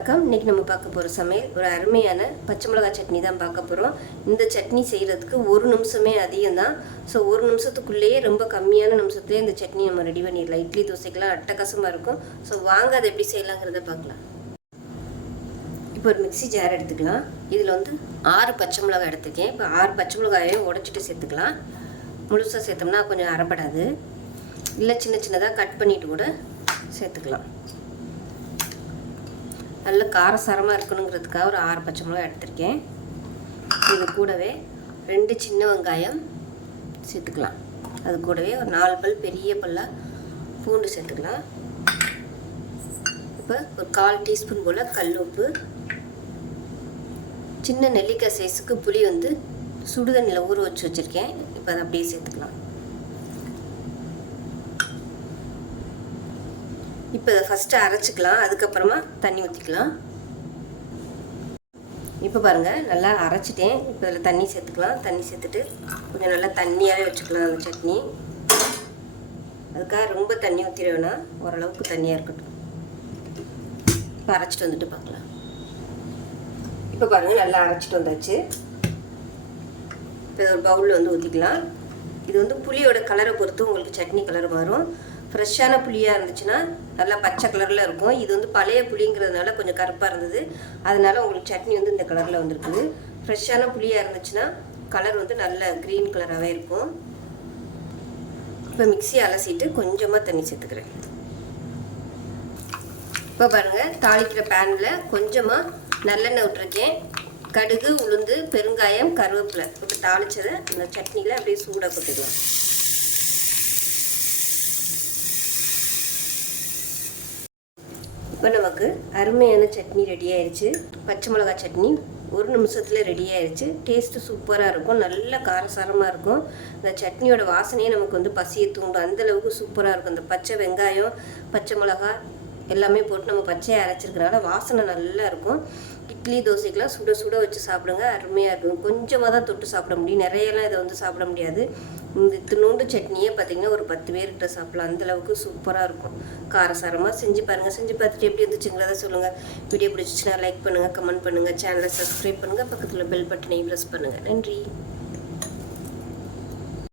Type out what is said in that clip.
வணக்கம். இன்றைக்கி நம்ம பார்க்க போகிற சமையல் ஒரு அருமையான பச்சை மிளகாய் சட்னி தான் பார்க்க போகிறோம் இந்த சட்னி செய்கிறதுக்கு ஒரு நிமிஷமே அதிகம் தான் ஸோ ஒரு நிமிஷத்துக்குள்ளேயே ரொம்ப கம்மியான நிமிஷத்துலேயே இந்த சட்னி நம்ம ரெடி பண்ணிடலாம். இட்லி தோசைக்கெலாம் அட்டகாசமாக இருக்கும். ஸோ வாங்க அதை எப்படி செய்யலாங்கிறத பார்க்கலாம். இப்போ ஒரு மிக்சி ஜார் எடுத்துக்கலாம். இதில் வந்து ஆறு பச்சை மிளகாய் எடுத்துக்கேன் இப்போ ஆறு பச்சை மிளகாயையும் உடச்சிட்டு சேர்த்துக்கலாம். முழுசாக சேர்த்தோம்னா கொஞ்சம் அறப்படாது இல்லை சின்ன சின்னதாக கட் பண்ணிட்டு கூட சேர்த்துக்கலாம். நல்ல காரசாரமாக இருக்கணுங்கிறதுக்காக ஒரு ஆறு பச்சை மிளகாய் எடுத்திருக்கேன். இது கூடவே ரெண்டு சின்ன வெங்காயம் சேர்த்துக்கலாம். அது கூடவே ஒரு நாலு பல் பெரிய பல்லாக பூண்டு சேர்த்துக்கலாம். இப்போ ஒரு கால் டீஸ்பூன் போல் கல் உப்பு சின்ன நெல்லிக்காய் சைஸுக்கு புளி வந்து சுடுதண்ணியில் ஊற வச்சு வச்சுருக்கேன். இப்போ அதை அப்படியே சேர்த்துக்கலாம். இப்போ இதை ஃபஸ்ட்டு அரைச்சிக்கலாம் அதுக்கப்புறமா தண்ணி ஊற்றிக்கலாம் இப்போ பாருங்கள் நல்லா அரைச்சிட்டேன். இப்போ இதில் தண்ணி சேர்த்துக்கலாம். தண்ணி சேர்த்துட்டு கொஞ்சம் நல்லா தண்ணியாகவே வச்சுக்கலாம் அந்த சட்னி. அதுக்காக ரொம்ப தண்ணி ஊற்றிட வேணாம் ஓரளவுக்கு தண்ணியாக இருக்கட்டும். இப்போ அரைச்சிட்டு வந்துட்டு பார்க்கலாம் இப்போ பாருங்கள் நல்லா அரைச்சிட்டு வந்தாச்சு. இப்போ ஒரு பவுலில் வந்து ஊற்றிக்கலாம் இது வந்து புளியோட கலரை பொறுத்து உங்களுக்கு சட்னி கலர் வரும். ஃப்ரெஷ்ஷான புளியாக இருந்துச்சுன்னா நல்லா பச்சை கலரில் இருக்கும். இது வந்து பழைய புளிங்கிறதுனால கொஞ்சம் கருப்பாக இருந்தது. அதனால உங்களுக்கு சட்னி வந்து இந்த கலரில் வந்துருக்குது. ஃப்ரெஷ்ஷான புளியாக இருந்துச்சுன்னா கலர் வந்து நல்ல க்ரீன் கலராகவே இருக்கும். இப்போ மிக்சி அலசிட்டு கொஞ்சமாக தண்ணி சேர்த்துக்கிறேன். இப்போ பாருங்கள் தாளிக்கிற பேனில் கொஞ்சமாக நல்லெண்ணெய் விட்டுருக்கேன். கடுகு உளுந்து பெருங்காயம் கருவேப்பிலை. இப்போ தாளிச்சதை அந்த சட்னியில் அப்படியே சூடாக கொட்டிடுவோம் இப்போ நமக்கு அருமையான சட்னி ரெடி ஆயிடுச்சு பச்சை மிளகாய் சட்னி ஒரு நிமிஷத்தில் ரெடி ஆயிடுச்சு டேஸ்ட்டு சூப்பராக இருக்கும். நல்ல காரசாரமாக இருக்கும். இந்த சட்னியோட வாசனையே நமக்கு வந்து பசியை தூண்டும். அந்தளவுக்கு சூப்பராக இருக்கும். இந்த பச்சை வெங்காயம் பச்சை மிளகா எல்லாமே போட்டு நம்ம பச்சையாக அரைச்சிருக்கிறனால வாசனை நல்லா இருக்கும். இட்லி தோசைக்கெலாம் சுட சுட வச்சு சாப்பிடுங்க. அருமையாக இருக்கும். கொஞ்சமாக தான் தொட்டு சாப்பிட முடியும். நிறையெல்லாம் இதை வந்து சாப்பிட முடியாது. இந்த இத்தினோண்டு சட்னியே பார்த்திங்கன்னா ஒரு பத்து பேர்கிட்ட சாப்பிடலாம். அந்தளவுக்கு சூப்பராக இருக்கும். காரசாரமாக செஞ்சு பாருங்கள் செஞ்சு பார்த்துட்டு எப்படி இருந்துச்சுங்கிறத சொல்லுங்கள் வீடியோ பிடிச்சிச்சுன்னா லைக் பண்ணுங்கள் கமெண்ட் பண்ணுங்கள் சேனலை சப்ஸ்கிரைப் பண்ணுங்கள் பக்கத்தில் பெல் பட்டனையும் ப்ரெஸ் பண்ணுங்கள் நன்றி.